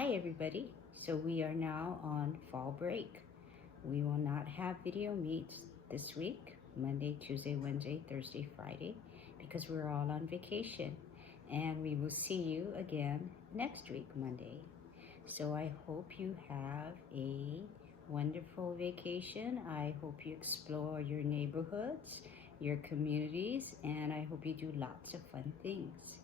Hi everybody. So we are now on fall break. We will not have video meets this week, Monday, Tuesday, Wednesday, Thursday, Friday, because we're all on vacation. And we will see you again next week, Monday. So I hope you have a wonderful vacation. I hope you explore your neighborhoods, your communities, and I hope you do lots of fun things.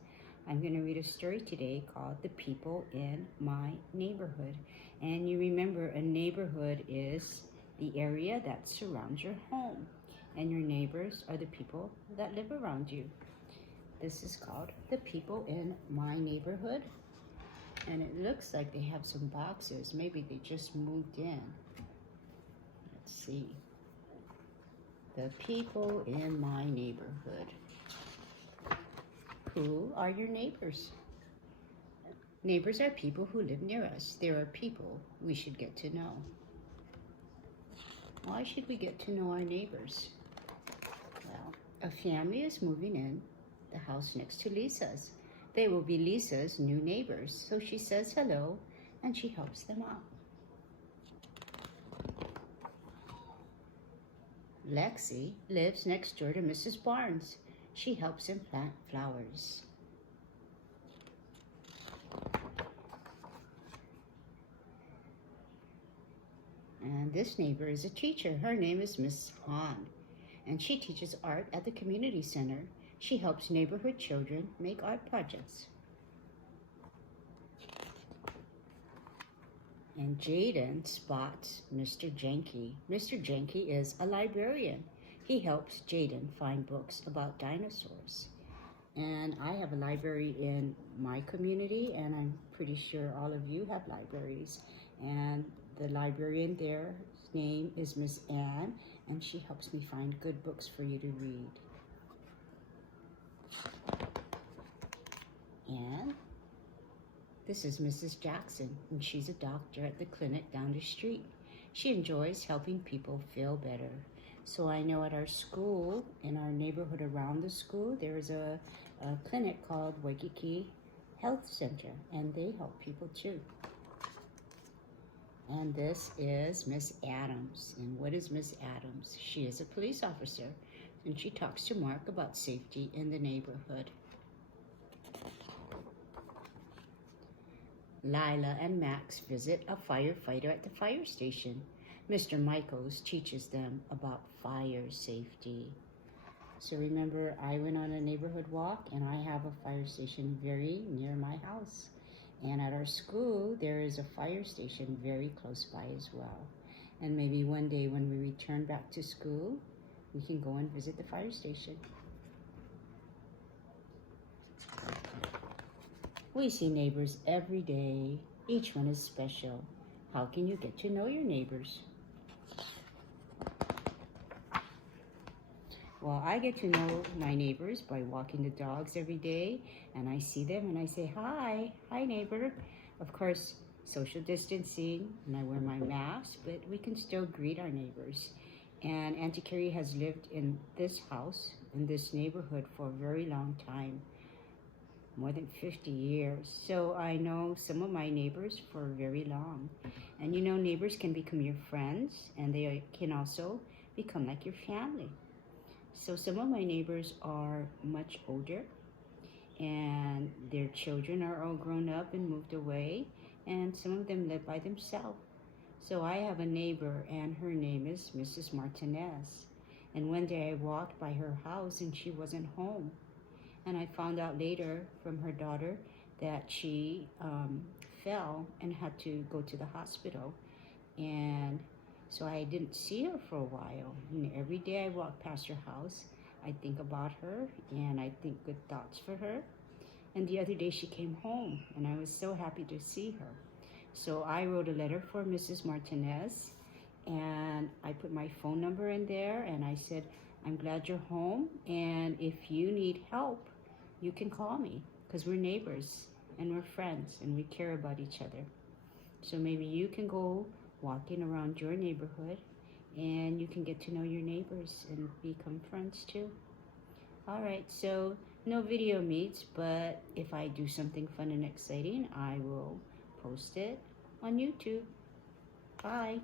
I'm going to read a story today called The People in My Neighborhood. And you remember, a neighborhood is the area that surrounds your home, and your neighbors are the people that live around you. This is called The People in My Neighborhood. And it looks like they have some boxes. Maybe they just moved in. Let's see. The people in my neighborhood. Who are your neighbors? Neighbors are people who live near us. There are people we should get to know. Why should we get to know our neighbors? Well, a family is moving in the house next to Lisa's. They will be Lisa's new neighbors. So she says hello and she helps them out. Lexi lives next door to Mrs. Barnes. She helps him plant flowers. And this neighbor is a teacher. Her name is Miss Han, and she teaches art at the community center. She helps neighborhood children make art projects. And Jaden spots Mr. Jenke. Mr. Jenke is a librarian. He helps Jaden find books about dinosaurs. And I have a library in my community, and I'm pretty sure all of you have libraries. And the librarian there's name is Miss Ann, and she helps me find good books for you to read. And this is Mrs. Jackson, and she's a doctor at the clinic down the street. She enjoys helping people feel better. So I know at our school, in our neighborhood around the school, there is a clinic called Waikiki Health Center, and they help people too. And this is Miss Adams. And what is Miss Adams? She is a police officer, and she talks to Mark about safety in the neighborhood. Lila and Max visit a firefighter at the fire station. Mr. Michaels teaches them about fire safety. So remember, I went on a neighborhood walk, and I have a fire station very near my house. And at our school, there is a fire station very close by as well. And maybe one day when we return back to school, we can go and visit the fire station. We see neighbors every day. Each one is special. How can you get to know your neighbors? Well, I get to know my neighbors by walking the dogs every day, and I see them and I say, hi neighbor. Of course, social distancing, and I wear my mask, but we can still greet our neighbors. And Auntie Carrie has lived in this house, in this neighborhood for a very long time, more than 50 years. So I know some of my neighbors for very long. And you know, neighbors can become your friends, and they can also become like your family. So some of my neighbors are much older, and their children are all grown up and moved away, and some of them live by themselves. So I have a neighbor, and her name is Mrs. Martinez. And one day I walked by her house and she wasn't home. And I found out later from her daughter that she fell and had to go to the hospital. And so I didn't see her for a while. And every day I walk past her house, I think about her and I think good thoughts for her. And the other day she came home, and I was so happy to see her. So I wrote a letter for Mrs. Martinez, and I put my phone number in there, and I said, I'm glad you're home, and if you need help, you can call me, because we're neighbors and we're friends and we care about each other. So maybe you can go walking around your neighborhood, and you can get to know your neighbors and become friends too. All right, so no video meets, but if I do something fun and exciting, I will post it on YouTube. Bye.